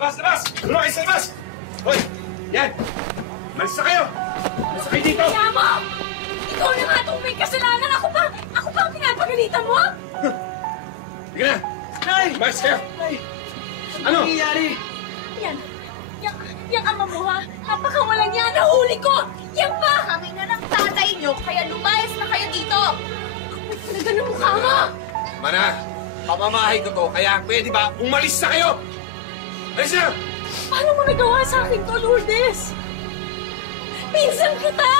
Labas! Labas! Ano kayo sa labas? Hoy! Yan! Malis na kayo! Malis na kayo dito! Kaya mo! Ikaw na nga itong may kasalanan! Ako pa ang pinapagalitan mo! Sige na! Nay! Malis kayo! Nay! Ano? nangyayari? Yang ama mo ha? Napakawalang yan! Nahuli ko! Yan pa! Kami na ng tatay nyo, kaya lumayas na kayo dito! Talaga ng mukha mo! Mana! Pamamahay ko to, kaya pwede ba umalis na kayo? Alis na! Paano mo nagawa sa akin to, Lourdes? Pinsan kita!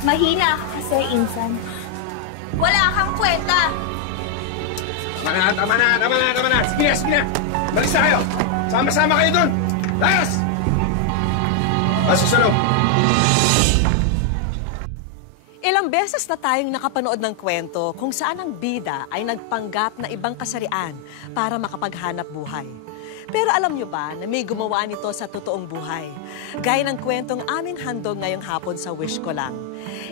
Mahina ka kasi, Insan. Wala kang kwenta! Tama na! Sige na! Malis na kayo! Sama-sama kayo doon! Layas! Pasok sa loob! Ilang beses na tayong nakapanood ng kwento kung saan ang bida ay nagpanggap na ibang kasarian para makapaghanap buhay. Pero alam niyo ba na may gumawa nito sa totoong buhay? Gaya ng kwentong aming handog ngayong hapon sa Wish Ko Lang.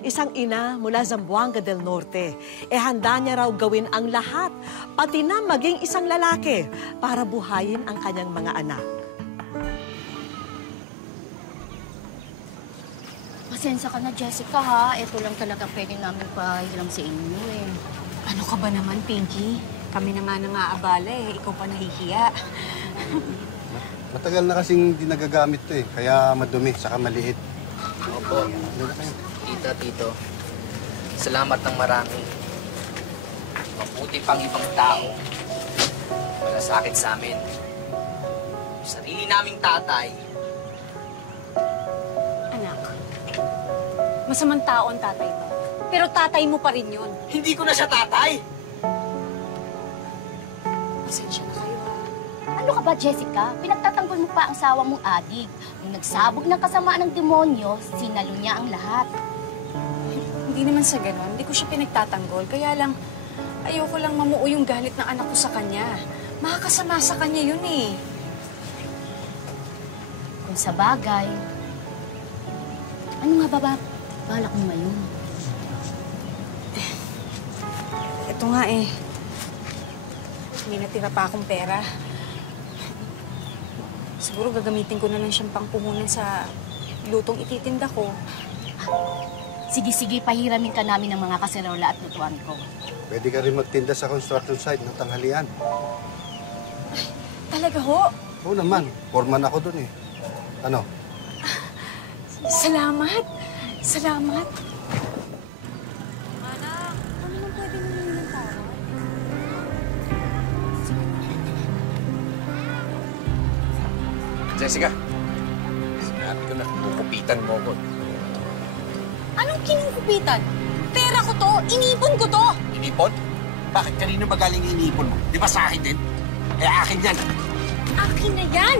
Isang ina mula Zamboanga del Norte, handa niya raw gawin ang lahat, pati na maging isang lalaki para buhayin ang kanyang mga anak. Pasensya ka na, Jessica, ha? Ito lang talaga pwede namin pahiram sa inyo, eh. Ano ka ba naman, Pinky? Kami na nga nang-aabala eh. Ikaw pa nahihiya. Matagal na kasing hindi nagagamit to eh. Kaya madumi, saka maliit. Opo. Tita, tito. Salamat ng marami. Mabuti pang ibang tao. Malasakit sa amin. Sarili naming tatay. Anak, masamang tao ang tatay mo. Pero tatay mo pa rin yun. Hindi ko na siya tatay! Pasensya na kayo, ha? Ano ka ba, Jessica? Pinagtatanggol mo pa ang sawa mong adik. Nung nagsabog ng kasamaan ng demonyo, sinalo niya ang lahat. Hindi naman sa ganon. Hindi ko siya pinagtatanggol. Kaya lang, ayoko lang mamuo yung galit ng anak ko sa kanya. Makakasama sa kanya yun eh. Kung sa bagay, ano nga ba balak mo ngayon? Ito nga eh. May natira pa akong pera. Siguro gagamitin ko na lang siyang pangpuhunan sa lutong ititinda ko. Sige, pahiramin ka namin ng mga kaserola at lutuan ko. Pwede ka rin magtinda sa construction site ng tanghalian. Talaga ho? Oo naman, foreman ako dun eh. Ano? Salamat. Salamat. Anak, kami nang pwede namin ng tawad. Jessica, sinabi ko na kukupitan mo ko. Anong kinukupitan? Pera ko to! Inipon ko to! Inipon? Bakit kanino ba galing inipon mo? Di ba sa akin din? Eh, akin yan. Akin na yan!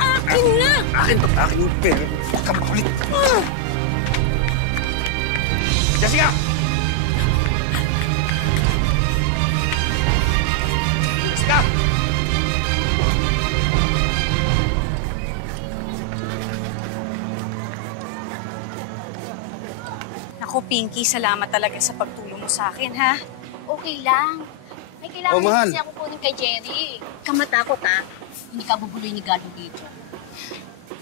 Akin na! Akin to. Akin yung pera. Huwag kang makulit. Jessica! Jessica! Naku, Pinky, salamat talaga sa pagtulong mo sa akin, ha? Okay lang. May kailangan Oh, mahal. kasi ako kunin kay Jerry. Kamatakot, ha? Hindi ka bubuloy ni Gado dito.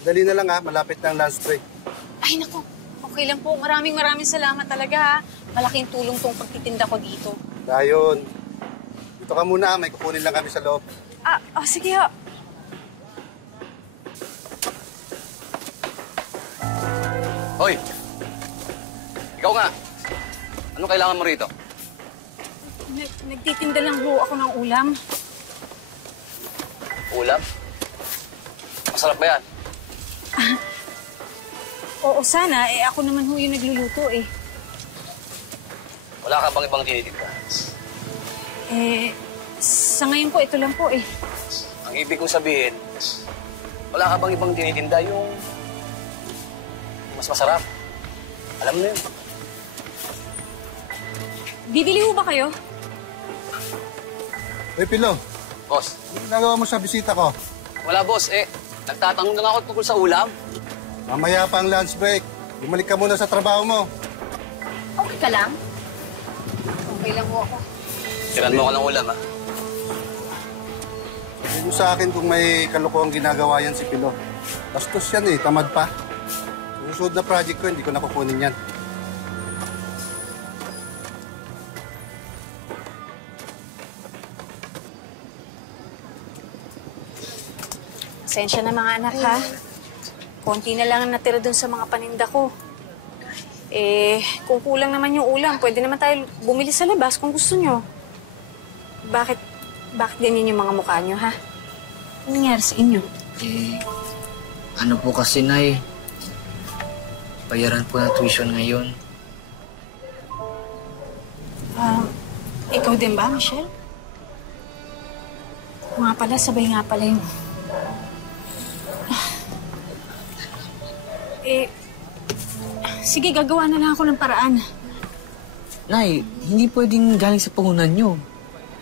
Dali na lang ha, malapit na ang lunch break. Ay, naku. Okay lang po. Maraming salamat talaga, ha? Malaking tulong tong pagtitinda ko dito. Dayon, dito ka muna, may kukunin lang kami sa loob. Sige, ha. Hoy! Ikaw nga! Ano kailangan mo rito? Nagtitinda lang ho ako ng ulam. Ulam? Masarap ba yan? Oo, sana. Ako naman ho yung nagluluto, eh. Wala ka bang ibang tinitinda? Sa ngayon po, ito lang po, eh. Ang ibig kong sabihin, wala ka bang ibang tinitinda yung mas masarap? Alam mo na yun. Bibili ho ba kayo? Hey, Pilo, Boss, ano ginagawa mo sa bisita ko? wala boss. Nagtatanong lang ako tungkol sa ulam. Mamaya pa ang lunch break. Bumalik ka muna sa trabaho mo. Okay ka lang? Okay lang ho ako. Tiran mo ako ng ulam, ha? Hindi mo sa akin kung may kalokohang ginagawa yan si Pilo. Bastos yan eh, tamad pa. Susunod na project ko, hindi ko nakukunin yan. Pasensya na mga anak, ha? Konti na lang ang natira dun sa mga paninda ko. Kung kulang naman yung ulam, pwede naman tayo bumili sa labas kung gusto nyo. Bakit ganyan yung mga mukha nyo, ha? Ano nangyari sa inyo? Ano po kasi, Nay? Bayaran po ng tuition ngayon. Ikaw din ba, Michelle? Nga pala, sabay nga pala yung... Sige, gagawa na lang ako ng paraan. Nay, hindi pwedeng galing sa puhunan nyo.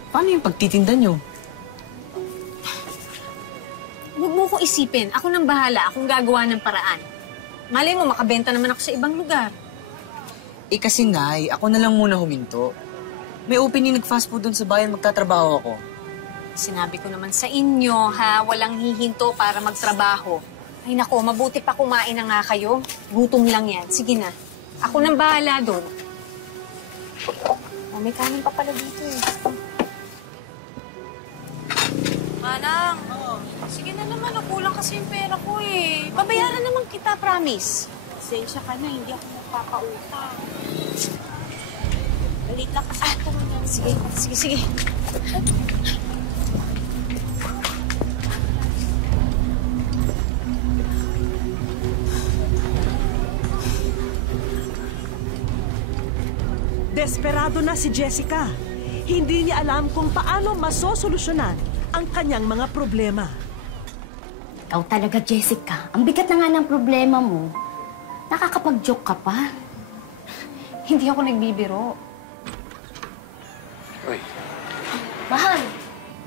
Paano yung pagtitinda nyo? Huwag mo ko isipin. Ako nang bahala. Akong gagawa ng paraan. Malay mo, makabenta naman ako sa ibang lugar. Kasi, Nay, ako na lang muna huminto. May opening nag-fast food doon sa bayan, magtatrabaho ako. Sinabi ko naman sa inyo, ha? Walang hihinto para magtrabaho. Ay nako, mabuti pa kumain na nga kayo. Gutom lang yan. Sige na. Ako nang bahala doon. May kanin pa pala dito eh. Manang, sige na naman. Kulang kasi yung pera ko eh. Babayaran naman kita, promise. Pasensya ka na, hindi ako magpapautang. Balit lang kasi ito. Sige. Desperado na si Jessica. Hindi niya alam kung paano masosolusyonan ang kanyang mga problema. Ikaw talaga, Jessica. Ang bigat na nga ng problema mo. Nakakapag-joke ka pa. Hindi ako nagbibiro. Uy, Mahal.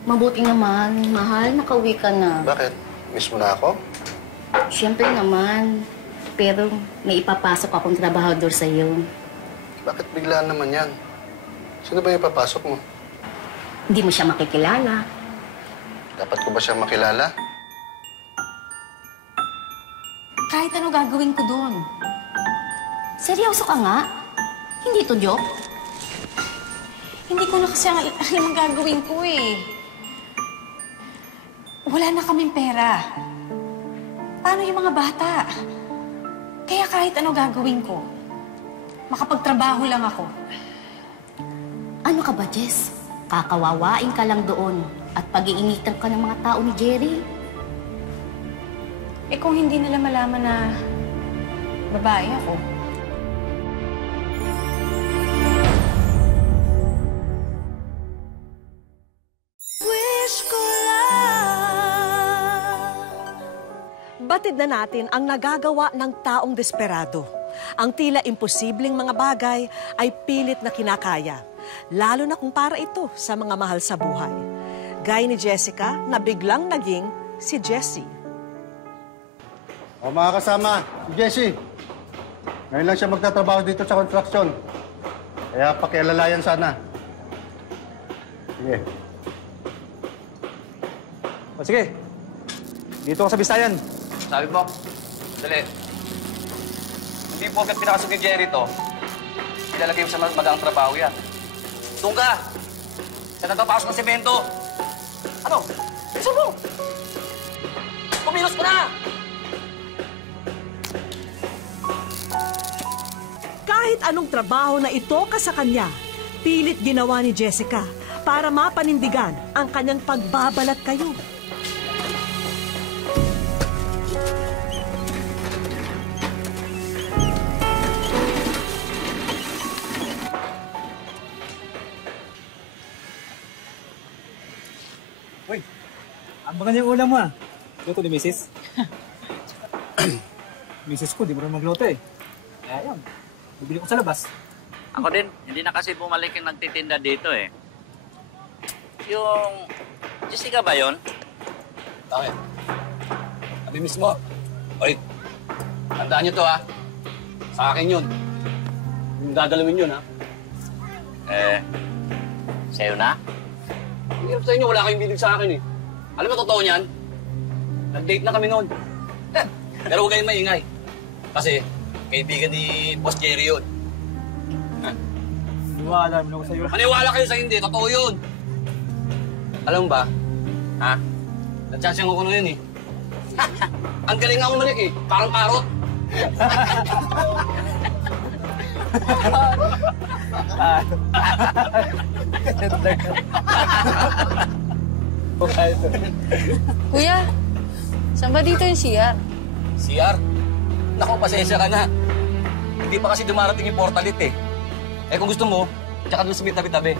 Mabuti naman. Mahal, nakauwi ka na. bakit? Miss mo na ako? Siyempre naman. Pero may ipapasok akong trabahador sa'yo. Bakit biglaan naman yan? Sino ba yung papasok mo? Hindi mo siya makikilala. Dapat ko ba siya makilala? Kahit ano gagawin ko doon. Seryoso ka nga? Hindi to joke? Hindi ko na kasi alam ang gagawin ko eh. Wala na kaming pera. Paano yung mga bata? Kaya kahit ano gagawin ko, makapagtrabaho lang ako. Ano ka ba, Jess? Kakawawain ka lang doon at pag-iinitan ka ng mga tao ni Jerry. Kung hindi nila malaman na babae ako, Batid na natin ang nagagawa ng taong desperado. Ang tila imposibleng mga bagay ay pilit na kinakaya, lalo na kung para ito sa mga mahal sa buhay. Gaya ni Jessica na biglang naging si Jessie. O mga kasama, si Jessie. Ngayon lang siya magtatrabaho dito sa construction. Kaya pakialalayan sana. Sige. O sige, dito ka sa Bisayan. Sabi mo, dali. Hindi po agad pinakasok ni Jerry to. Ilalagay mo sa magaang trabaho yan. Doon ka! Sa natapasok ng semento. Ano? Bilisan mo! Kumilos ko na! Kahit anong trabaho na itoka sa kanya, pilit ginawa ni Jessica para mapanindigan ang kanyang pagbabalat kayo. Uy, ang mga niyang ulam mo ah. Luto ni Mrs. Mrs. ko, di mo rin magluto eh. Kaya yun, bibili ko sa labas. Ako din, hindi na kasi bumalik yung nagtitinda dito eh. Yung Jessica ba yun? Bakit? Kami mismo. Oy, tandaan niyo to ha. Sa akin yun. Yung gagalawin yun ha. Sa'yo na? Hirap sa inyo, wala kayong bilig sa akin eh. Alam mo, totoo niyan? Nag-date na kami noon. Pero huwag kayong maingay. Kasi, kaibigan ni Boss Jerry yun. Maniwala naman ako sa'yo. Maniwala kayo sa hindi, totoo yun. Alam mo ba? Ha? Natsasyang ako na yun eh. Ang galing nga umalik eh. Parang parot. Kuya, saan ba dito yung CR? CR? Naku, pasensya ka na. Hindi pa kasi dumarating yung portalit eh. Eh kung gusto mo, tsaka doon sa may tabi-tabi.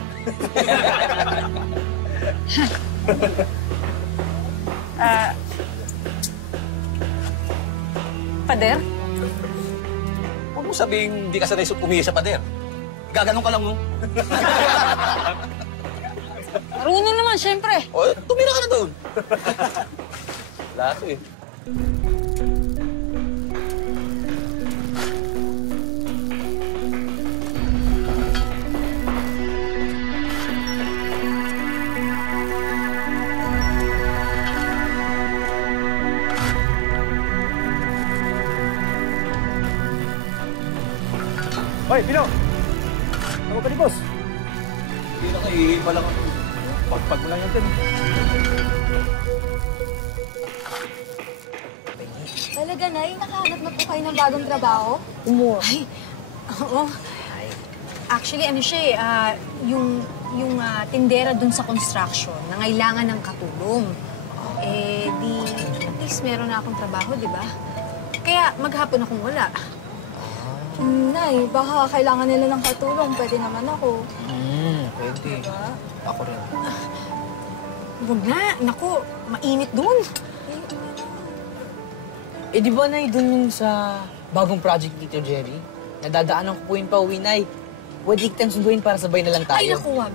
Pader? Huwag mo sabihin hindi ka sanay umihi sa pader. Gaganong ka lang mo. Marunong naman, syempre. O, tumira ka na doon. Wala to eh. Hoy, Pino! Ako pa ni boss. Hindi na kahihiba lang ako. Pagpag mo lang yan din. Talaga, Nay? Nakahanap na po kayo ng bagong trabaho? Ay, oo. Actually, ano siya eh, yung tindera dun sa construction, nangailangan ng katulong. Eh, at least meron na akong trabaho, di ba? Kaya maghapon akong wala. Nay, baka kailangan nila ng katulong. Pwede naman ako. Pwede. Diba? Ako rin. Huwag na, naku, mainit dun. Eh, di ba, Nay, dun yung sa bagong project ni Tito Jerry? Nadadaanan ko po yung pauwi, Nay. Pwede kitang sunduin para sabay na lang tayo. Ay, naku, wag.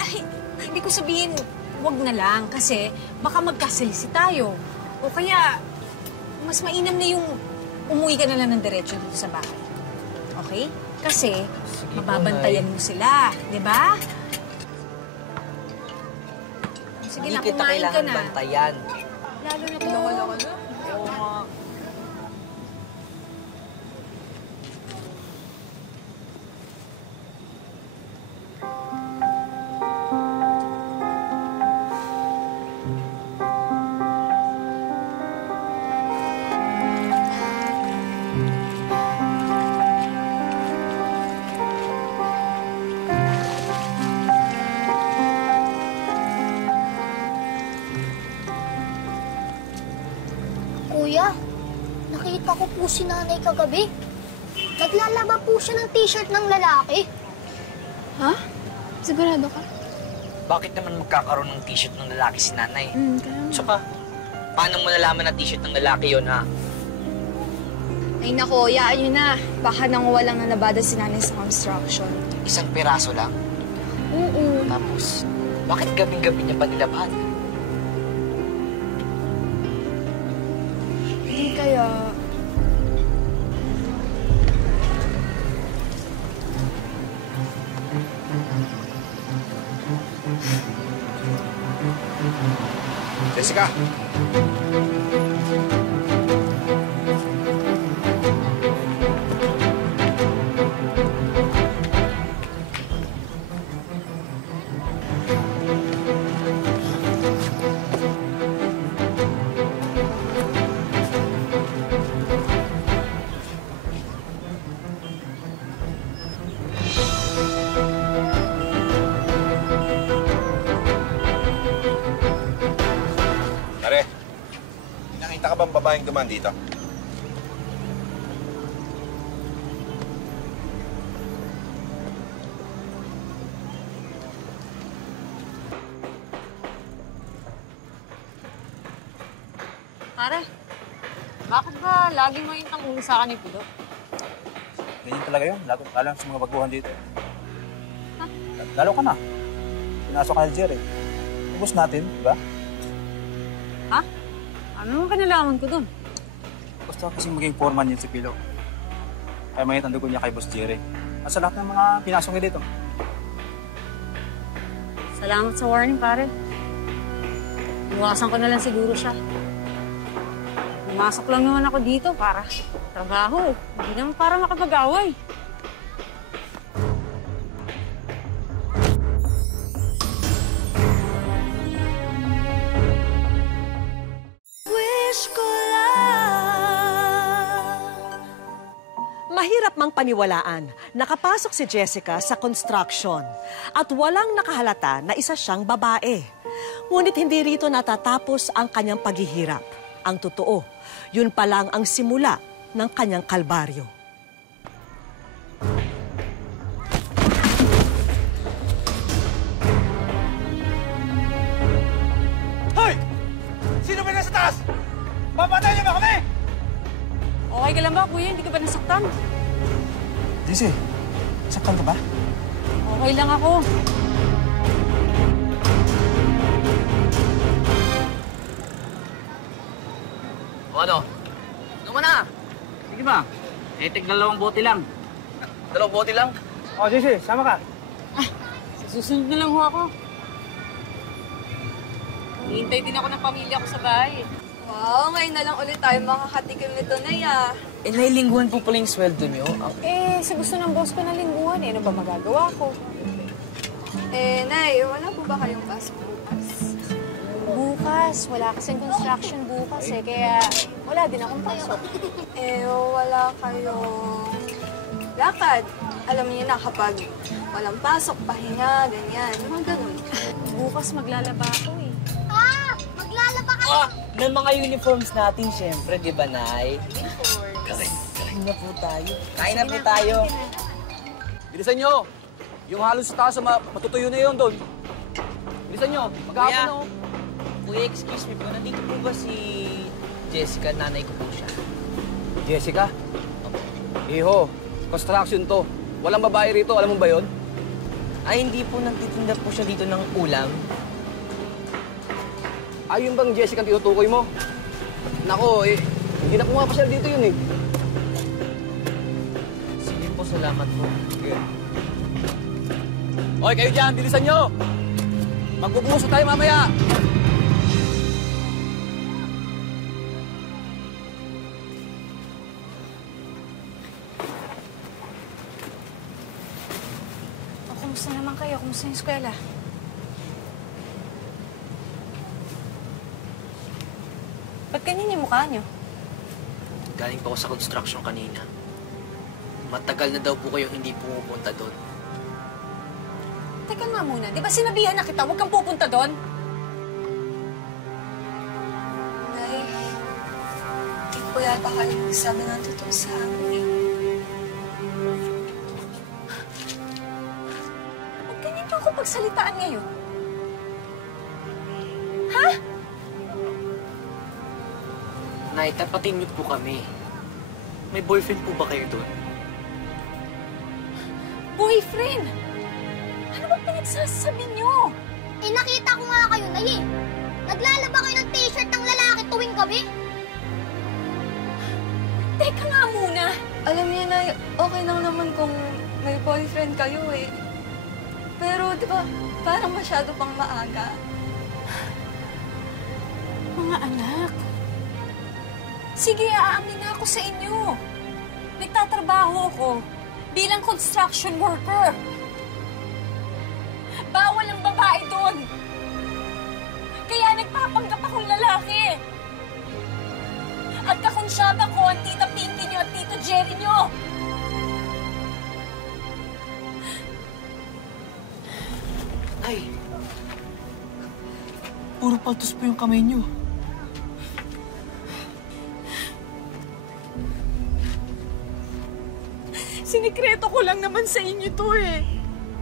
Ay, hindi ko sabihin, wag na lang, kasi baka magkasalisi tayo. O kaya, mas mainam na yung umuwi ka na lang ng diretso dito sa bahay. Okay? Kasi, mababantayan mo sila, di ba? Sige na, Hindi kita kumain ka kailangan na. bantayan. Lalo na to. Kuya, nakita ko po si Nanay kagabi. Naglalaba po siya ng t-shirt ng lalaki. Ha? Sigurado ka? Bakit naman magkakaroon ng t-shirt ng lalaki si Nanay? Kaya Tsaka, paano mo nalaman na t-shirt ng lalaki yon ha? Ay nako, yaan nyo na. Baka nanguwa lang na nabada si Nanay sa construction. Isang piraso lang. Oo. Tapos, bakit gabing-gabi niya pa nilabahan? Hindi kaya... Jessica! Pare, nakita ka bang babaeng dumaan dito? Pare, bakit ba laging may tangulo sa akin ni Pido? Ganyan talaga yun. Lalo sa mga baguhan dito. Lalo ka na. Pinasok ka na Jerry. Ubus natin, di ba? Ha? Ano naman kanalaman ko dun? Gusto kasi maging foreman yun si Pilo. Kaya may tandugo niya kay Boss Jerry. At sa lahat ng mga pinasok niya dito. Salamat sa warning, pare. Iwasan ko na lang siguro siya. Pumasok lang naman ako dito para trabaho. Hindi naman para makapag-away. Mahirap mang paniwalaan, nakapasok si Jessica sa construction at walang nakahalata na isa siyang babae. Ngunit hindi rito natatapos ang kanyang paghihirap. Ang totoo, yun pa lang ang simula ng kanyang kalbaryo. Hoy! Sino ba nasa taas? Papatay niyo ba kami? Okay ka lang ba, kuya? Hindi ka ba nasaktan? Jesse, saktan ka ba? Okay lang ako. O ano? Ano mo na? Sige ba? Dalawang bote lang. Dalawang bote lang? Oh, Jesse, sama ka. Susunod na lang ho ako. Hihintay din ako ng pamilya ko sa bahay. Wow, ngayon na lang ulit tayo makakatikim nito, Nay, ah. Eh, nailingguhan po pala yung sweldo niyo. Sa gusto ng boss ko na lingguhan, ano ba magagawa ko? Nay, wala po ba kayong pasok bukas? Bukas. Wala kasing construction bukas kaya wala din akong pasok. Wala kayong lakad. Alam niyo na kapag walang pasok, pahinga, ganyan. Mga ganun. Bukas maglalaba ako Maglalaba ka! Ng mga uniforms natin, syempre, di ba, Nay? Uniforms. Kain na po tayo. Kain na po tayo. Bilisan nyo! Yung halos sa taas, matutuyo na yun doon. Bilisan nyo! Maghapon na oh. Kuya, excuse me po. Nandito po ba si Jessica? Nanay ko po siya. Jessica? Iho, construction to. Walang babae rito, alam mo ba yun? Ay, hindi po. Nagtitinda po siya dito ng ulam. Ay, yun bang Jessica ang tinutukoy mo? Nako, hindi na pumapasyal dito yun eh. Sige po, salamat po. Sige. Hoy, kayo dyan, bilisan nyo! Magbubuso tayo mamaya! Kumusta naman kayo? Kumusta yung eskwela? Ba't ganyan yung mukha niyo? Galing pa ako sa construction kanina. Matagal na daw po kayong hindi pumupunta doon. Teka nga muna, di ba sinabihan na kita, huwag kang pupunta doon? Nay, hindi po yata kayo sabi ng totoo sa amin. Ba't ganyan niyo ako pagsalitaan ngayon? Ha? Nay, tapatin niyo po kami. May boyfriend po ba kayo doon? Boyfriend? Ano bang pinagsasabi niyo? Nakita ko nga kayo, Nay. Naglalaba kayo ng t-shirt ng lalaki tuwing gabi. Teka nga muna. Alam niyo, Nay, okay lang naman kung may boyfriend kayo eh. Pero, di ba, parang masyado pang maaga. Mga anak, sige, aamin na ako sa inyo. Nagtatrabaho ako bilang construction worker. Bawal ang babae doon. Kaya nagpapanggap akong lalaki. At kakonsyaba ko ang tita Pinky niyo at tito Jerry niyo. Ay, puro paltos po yung kamay niyo. Sinikreto ko lang naman sa inyo to eh.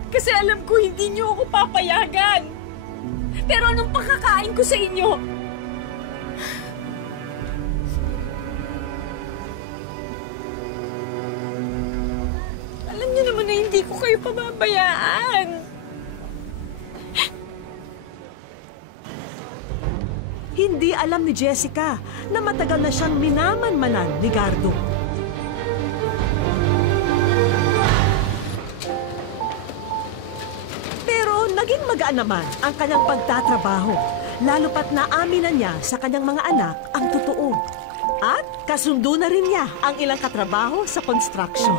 Kasi alam ko hindi niyo ako papayagan. Pero anong pakakain ko sa inyo? Alam niyo naman na hindi ko kayo pababayaan. Hindi alam ni Jessica na matagal na siyang minamanmanan ni Gardo. Pero naging magaan naman ang kanyang pagtatrabaho lalo pat naamin na niya sa kanyang mga anak ang totoo. At kasundo na rin niya ang ilang katrabaho sa construction.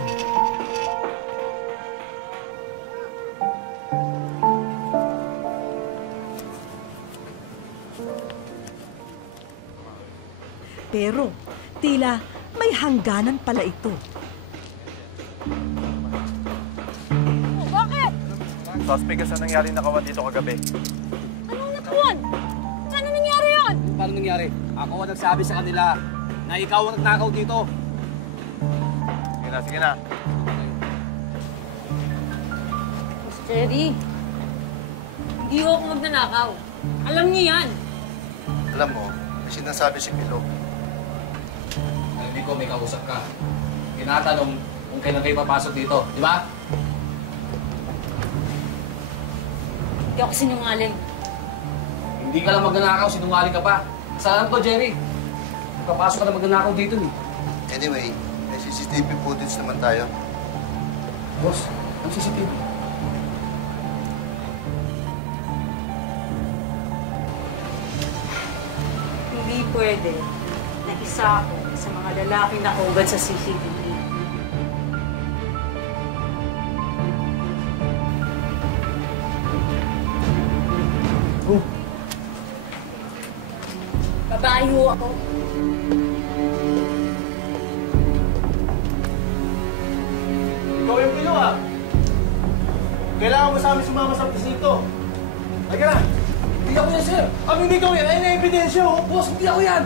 Pero tila may hangganan pala ito. Bakit? Suspect sa nangyari nakawan dito kagabi. Anong nakawan? Ano nangyari yun? Paano nangyari? Ako ang nagsabi sa kanila na ikaw ang nagnakaw dito. Sige na. Miss Jerry, hindi ako magnanakaw. Alam niyo yan. Alam mo, may sinasabi si Milo. Narinig ko may kausap ka. Tinatanong kung kailan kayo papasok dito, di ba? Hindi ako sinungaling. Hindi ka lang magnanakaw, sinungaling ka pa. Kasalanan ko, Jerry. Papasok ka na magnanakaw dito, eh. Anyway, may CCTV footage naman tayo. Boss, ang CCTV. Hindi pwede na isa ako sa mga lalaking nakugad sa CCTV. Oh. Babae ho ako. Ikaw yung Pino, ah. Kailangan mo sa amin sumama sa presinto. Halika na. Hindi ako yan, sir. Kami hindi ikaw yan. Ayun na ebidensya, oh. Boss, hindi ako yan.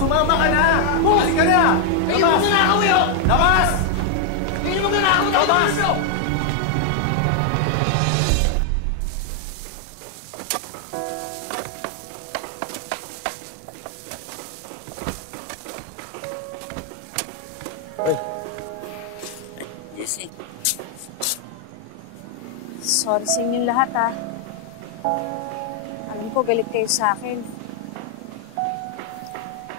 Sumama ka na. Halika na. Ayun yung magnanakaw, eh. Labas! Ayun yung magnanakaw. Labas! Jesse. Sorry sa inyong lahat, ha. Alam ko, galit kayo sa akin.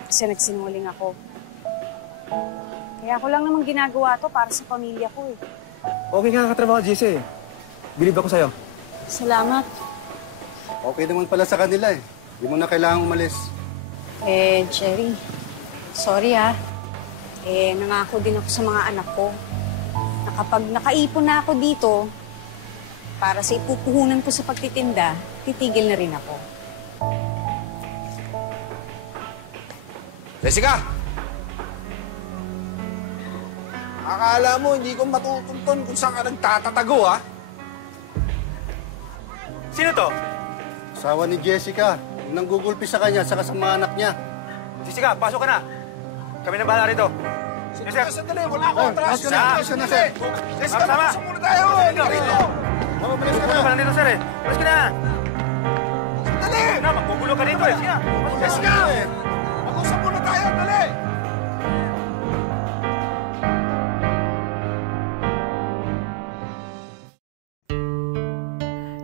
Kasi nagsinungaling ako. Kaya ako lang naman ginagawa to para sa pamilya ko, eh. Okay ka katrabaho, Jesse. Bilib ako sa'yo. Salamat. Okay naman pala sa kanila eh. Hindi mo na kailangang umalis. Jerry, sorry, ha. Nangako din ako sa mga anak ko na kapag nakaipon na ako dito, para sa ipupuhunan ko sa pagtitinda, titigil na rin ako. Jessica! Akala mo, hindi ko matutuntun kung saan ka nagtatatago, ha? Sino to? Asawa ni Jessica. Yung nanggugulpi sa kanya, saka sa mga anak niya. Jessica, pasok ka na. Kami na bahala rito. Sandali, wala akong atraso. Pasok na, sir. Jessica, pasok muna tayo. Rito. Malis ka Magugulo ka na. lang dito, sir, eh. Malis ka na. Dali! Na, maggugulo ka dito, eh. Sige na. Jessica! Mag-usap muna tayo, dali!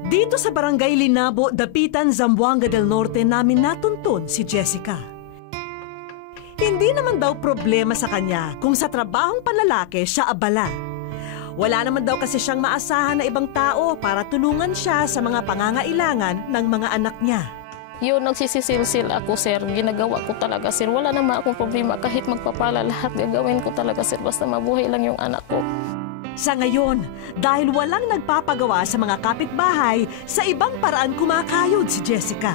Dito sa Barangay Linabo, Dapitan, Zamboanga del Norte namin natuntun si Jessica. Hindi naman daw problema sa kanya kung sa trabahong panlalaki siya abala. Wala naman daw kasi siyang maasahan na ibang tao para tulungan siya sa mga pangangailangan ng mga anak niya. Yun, nagsisisilsil ako, sir. Ginagawa ko talaga, sir. Wala naman akong problema. Kahit magpapala lahat, gagawin ko talaga, sir. Basta mabuhay lang yung anak ko. Sa ngayon, dahil walang nagpapagawa sa mga kapitbahay, sa ibang paraan kumakayod si Jessica.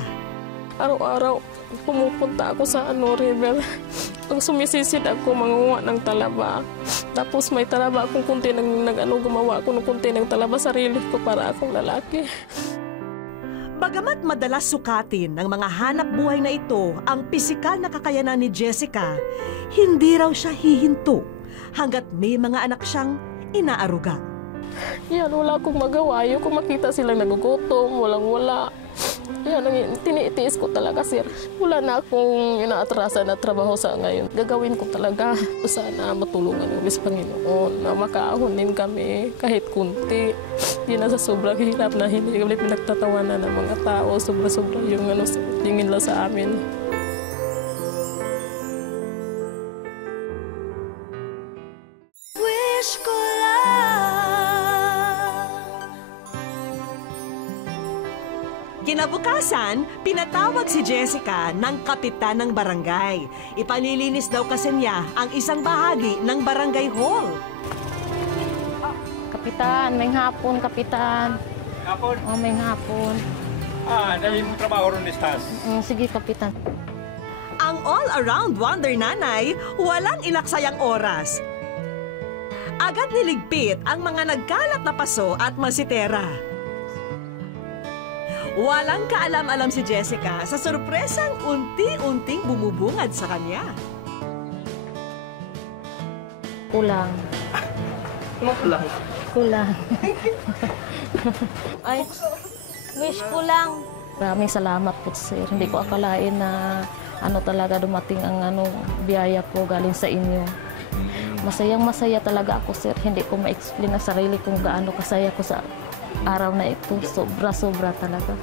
Araw-araw, pumupunta ako sa river. Pag sumisisid ako, mangunguha ng talaba. Tapos may talaba akong kunti gumawa ako ng kunti ng talaba sarili ko para akong lalaki. Bagamat madalas sukatin ng mga hanap buhay na ito ang pisikal na kakayanan ni Jessica, hindi raw siya hihinto hanggat may mga anak siyang inaaruga. Yan, wala akong magawa. Yung kung makita silang nagugutom, walang-wala. Yan, tiniitiis ko talaga, sir. Wala na akong inaatrasan na trabaho sa ngayon. Gagawin ko talaga. Sana matulungan yung Diyos Panginoon na makaahon din kami kahit kunti. Hindi na sa sobrang hirap na hindi kami pinagtatawanan ng mga tao. Sobra-sobra yung tingin lang sa amin. Wish ko Kinabukasan, pinatawag si Jessica ng kapitan ng barangay. Ipalilinis daw kasi niya ang isang bahagi ng barangay hall. Kapitan, may hapon, kapitan. Hapon? Oh, may hapon. Dahil mo trabaho ron listas. Sige, kapitan. Ang all-around wonder nanay, walang ilaksayang oras. Agad niligpit ang mga nagkalat na paso at masitera. Walang kaalam-alam si Jessica sa sorpresang unti-unting bumubungad sa kanya. Kulang. Kulang. Kulang. Ay, wish ko lang. Maraming salamat po, sir. Hindi ko akalain na talaga dumating ang biyaya ko galing sa inyo. Masayang-masaya talaga ako, sir. Hindi ko ma-explain ang sarili kung gaano kasaya ko sa araw na ito. Sobra-sobra talaga.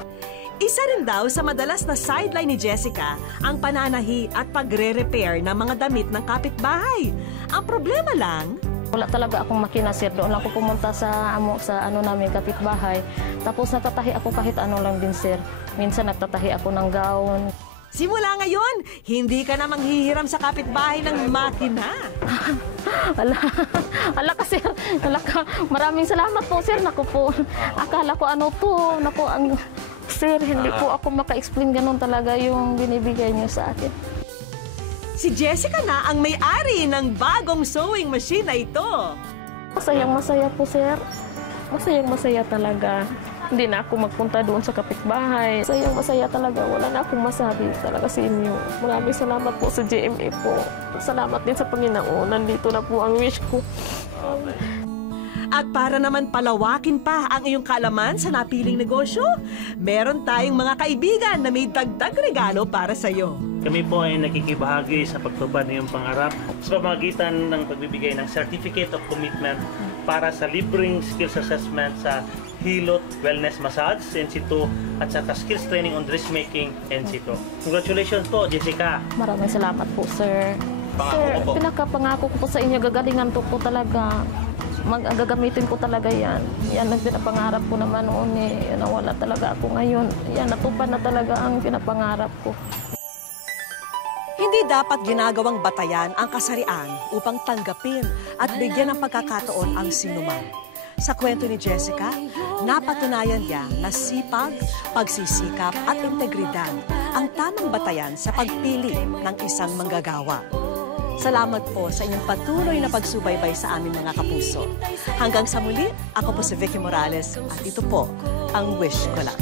Isa rin daw sa madalas na sideline ni Jessica ang pananahi at pagre-repair ng mga damit ng kapitbahay. Ang problema lang, wala talaga akong makina, sir. Doon lang ako pumunta sa namin kapitbahay. Tapos natatahi ako kahit ano lang din, sir. Minsan nagtatahi ako ng gown. Simula ngayon, hindi ka na manghihiram sa kapitbahay ng makina. Ala ka, sir. Maraming salamat po, sir. Naku po. Akala ko sir, hindi po ako maka-explain ganun talaga yung binibigay niyo sa akin. Si Jessica na ang may-ari ng bagong sewing machine na ito. Masayang-masaya po, sir. Masayang-masaya talaga. Hindi na ako magpunta doon sa kapitbahay. Masayang-masaya talaga. Wala na akong masabi talaga sa inyo. Maraming salamat po sa GMA po. Salamat din sa Panginoon. Nandito na po ang wish ko. At para naman palawakin pa ang iyong kaalaman sa napiling negosyo, meron tayong mga kaibigan na may dagdag regalo para sa iyo. Kami po ay nakikibahagi sa pagtupad ng iyong pangarap sa pamamagitan ng pagbibigay ng Certificate of Commitment para sa libreng skills assessment sa Hilot Wellness Massage, NC2, at saka skills training on dressmaking, NC2. Congratulations po, Jessica. Maraming salamat po, sir. Sir, pinakapangako ko po sa inyo, gagalingan po talaga. Gagamitin ko talaga yan. Yan ang pinapangarap ko naman noon eh. Nawala talaga ako ngayon. Yan, natupad na talaga ang pinapangarap ko. Hindi dapat ginagawang batayan ang kasarian upang tanggapin at bigyan ng pagkakataon ang sinuman. Sa kwento ni Jessica, napatunayan niya na sipag, pagsisikap at integridad ang tamang batayan sa pagpili ng isang manggagawa. Salamat po sa inyong patuloy na pagsubaybay sa aming mga kapuso. Hanggang sa muli, ako po si Vicky Morales at ito po ang Wish Ko Lang.